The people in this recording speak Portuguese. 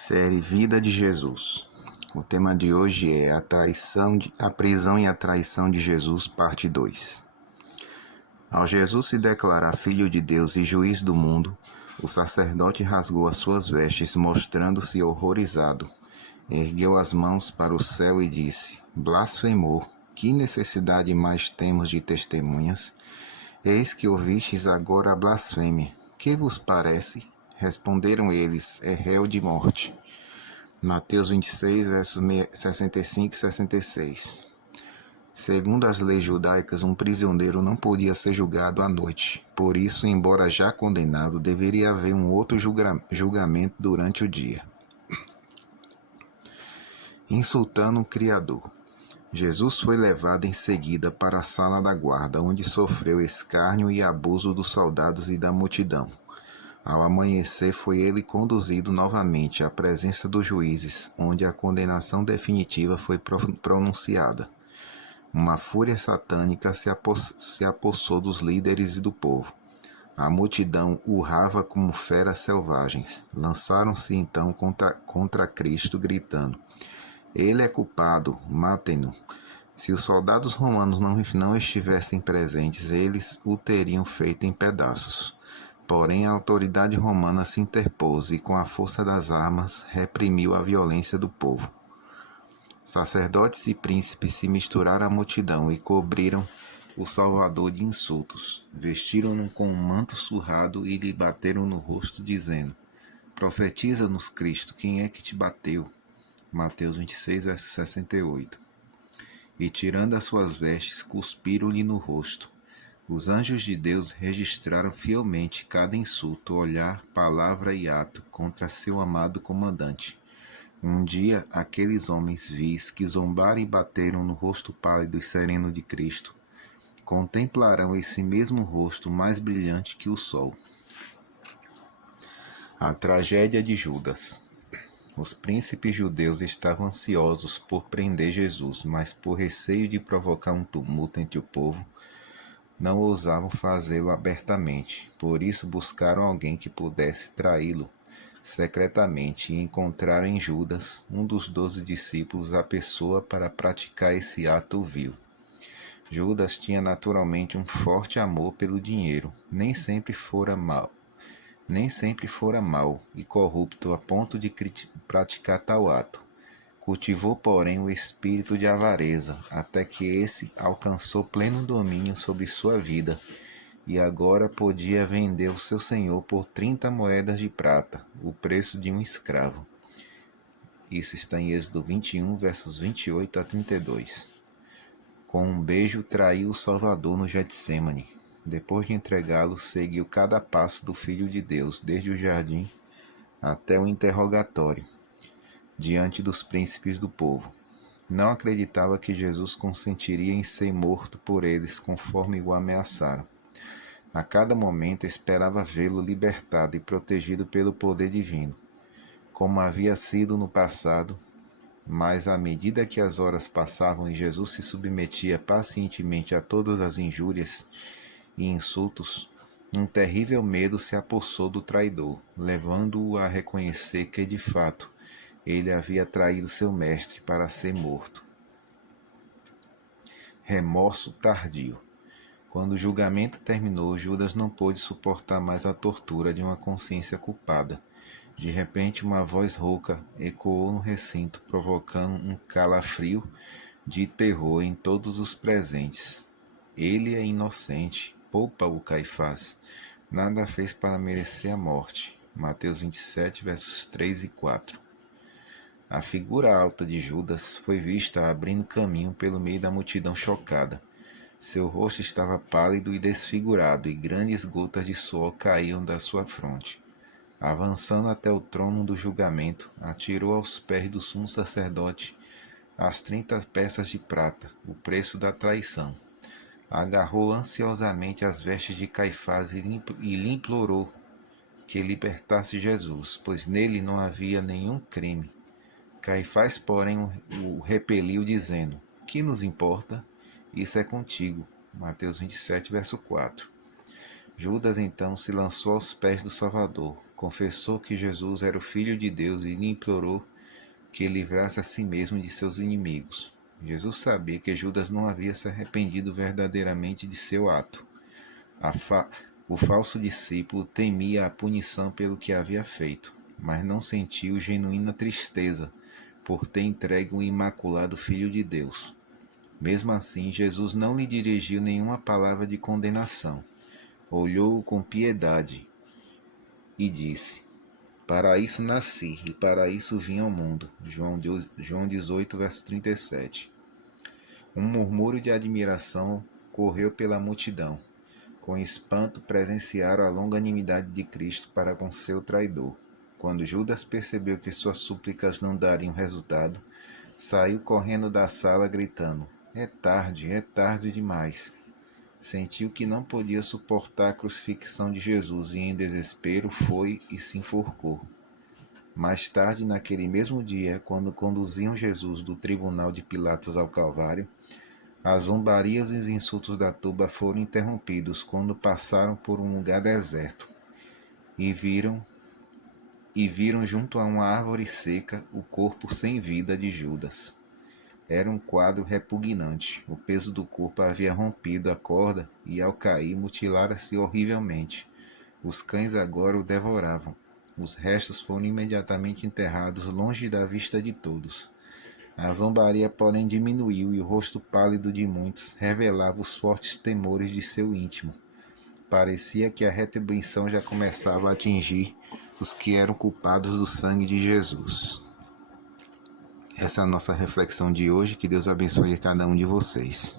Série Vida de Jesus. O tema de hoje é a prisão e a traição de Jesus, parte 2. Ao Jesus se declarar Filho de Deus e Juiz do mundo, o sacerdote rasgou as suas vestes, mostrando-se horrorizado. Ergueu as mãos para o céu e disse: Blasfemor, que necessidade mais temos de testemunhas? Eis que ouvistes agora a blasfêmia. Que vos parece? Responderam eles: é réu de morte. Mateus 26, versos 65 e 66. Segundo as leis judaicas, um prisioneiro não podia ser julgado à noite. Por isso, embora já condenado, deveria haver um outro julgamento durante o dia. Insultando o Criador. Jesus foi levado em seguida para a sala da guarda, onde sofreu escárnio e abuso dos soldados e da multidão. Ao amanhecer, foi ele conduzido novamente à presença dos juízes, onde a condenação definitiva foi pronunciada. Uma fúria satânica se apossou dos líderes e do povo. A multidão urrava como feras selvagens. Lançaram-se então contra Cristo, gritando: Ele é culpado, matem-no. Se os soldados romanos não estivessem presentes, eles o teriam feito em pedaços. Porém, a autoridade romana se interpôs e, com a força das armas, reprimiu a violência do povo. Sacerdotes e príncipes se misturaram à multidão e cobriram o Salvador de insultos. Vestiram-no com um manto surrado e lhe bateram no rosto, dizendo: Profetiza-nos, Cristo, quem é que te bateu? Mateus 26, verso 68. E, tirando as suas vestes, cuspiram-lhe no rosto. Os anjos de Deus registraram fielmente cada insulto, olhar, palavra e ato contra seu amado comandante. Um dia, aqueles homens vis que zombaram e bateram no rosto pálido e sereno de Cristo, contemplarão esse mesmo rosto mais brilhante que o sol. A tragédia de Judas. Os príncipes judeus estavam ansiosos por prender Jesus, mas por receio de provocar um tumulto entre o povo, não ousavam fazê-lo abertamente. Por isso buscaram alguém que pudesse traí-lo secretamente e encontraram em Judas, um dos 12 discípulos, a pessoa para praticar esse ato vil. Judas tinha naturalmente um forte amor pelo dinheiro, nem sempre fora mau e corrupto a ponto de praticar tal ato. Cultivou, porém, o espírito de avareza, até que esse alcançou pleno domínio sobre sua vida, e agora podia vender o seu senhor por 30 moedas de prata, o preço de um escravo. Isso está em Êxodo 21, versos 28 a 32. Com um beijo traiu o Salvador no Getsêmani. Depois de entregá-lo, seguiu cada passo do Filho de Deus, desde o jardim até o interrogatório, diante dos príncipes do povo. Não acreditava que Jesus consentiria em ser morto por eles, conforme o ameaçaram. A cada momento esperava vê-lo libertado e protegido pelo poder divino, como havia sido no passado, mas à medida que as horas passavam e Jesus se submetia pacientemente a todas as injúrias e insultos, um terrível medo se apossou do traidor, levando-o a reconhecer que, de fato, ele havia traído seu mestre para ser morto. Remorso tardio. Quando o julgamento terminou, Judas não pôde suportar mais a tortura de uma consciência culpada. De repente, uma voz rouca ecoou no recinto, provocando um calafrio de terror em todos os presentes. Ele é inocente, poupa-o, Caifás. Nada fez para merecer a morte. Mateus 27, versos 3 e 4. A figura alta de Judas foi vista abrindo caminho pelo meio da multidão chocada. Seu rosto estava pálido e desfigurado, e grandes gotas de suor caíam da sua fronte. Avançando até o trono do julgamento, atirou aos pés do sumo sacerdote as 30 peças de prata, o preço da traição. Agarrou ansiosamente as vestes de Caifás e lhe implorou que libertasse Jesus, pois nele não havia nenhum crime. Caifás, porém, o repeliu, dizendo: Que nos importa? Isso é contigo. Mateus 27, verso 4. Judas então se lançou aos pés do Salvador, confessou que Jesus era o Filho de Deus e lhe implorou que livrasse a si mesmo de seus inimigos. Jesus sabia que Judas não havia se arrependido verdadeiramente de seu ato. O falso discípulo temia a punição pelo que havia feito, mas não sentiu genuína tristeza por ter entregue o imaculado Filho de Deus. Mesmo assim, Jesus não lhe dirigiu nenhuma palavra de condenação. Olhou-o com piedade e disse: Para isso nasci e para isso vim ao mundo. João 18, verso 37. Um murmúrio de admiração correu pela multidão. Com espanto presenciaram a longanimidade de Cristo para com seu traidor. Quando Judas percebeu que suas súplicas não dariam resultado, saiu correndo da sala gritando: é tarde demais. Sentiu que não podia suportar a crucifixão de Jesus e, em desespero, foi e se enforcou. Mais tarde, naquele mesmo dia, quando conduziam Jesus do tribunal de Pilatos ao Calvário, as zombarias e os insultos da turba foram interrompidos quando passaram por um lugar deserto e viram junto a uma árvore seca o corpo sem vida de Judas. Era um quadro repugnante. O peso do corpo havia rompido a corda e, ao cair, mutilara-se horrivelmente. Os cães agora o devoravam. Os restos foram imediatamente enterrados longe da vista de todos. A zombaria, porém, diminuiu e o rosto pálido de muitos revelava os fortes temores de seu íntimo. Parecia que a retribuição já começava a atingir os que eram culpados do sangue de Jesus. Essa é a nossa reflexão de hoje. Que Deus abençoe cada um de vocês.